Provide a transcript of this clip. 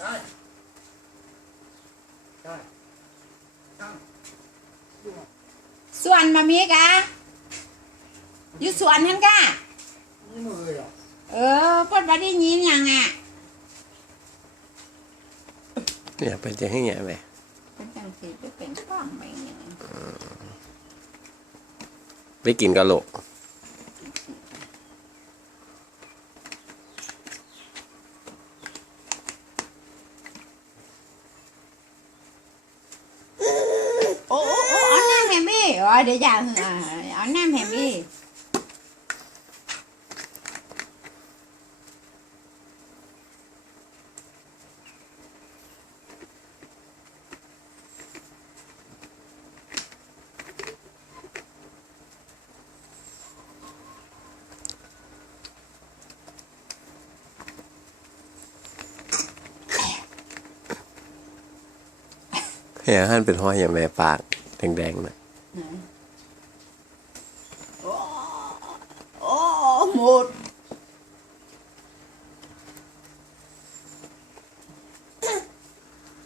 ได้ได้ตั้งสวนมามีกะอยู่สวนท่านกะนี่มือเหรอเออพิ่นบ่ได้ยินยังอะเนี่ยเป็นจะให้เงี้ยไหมเป็นจังสิไปเป็นป้อมไปหยังไปกินกะโหลก โอ้โอ้โอ้เอาน้ำแฮมบี้อ๋อ เดี๋ยวอย่าเหอเอาน้ำแฮมบี้เฮียหันเป็นห้อยอย่างแม่ปากแดงๆนะ โอ้โอ้หมด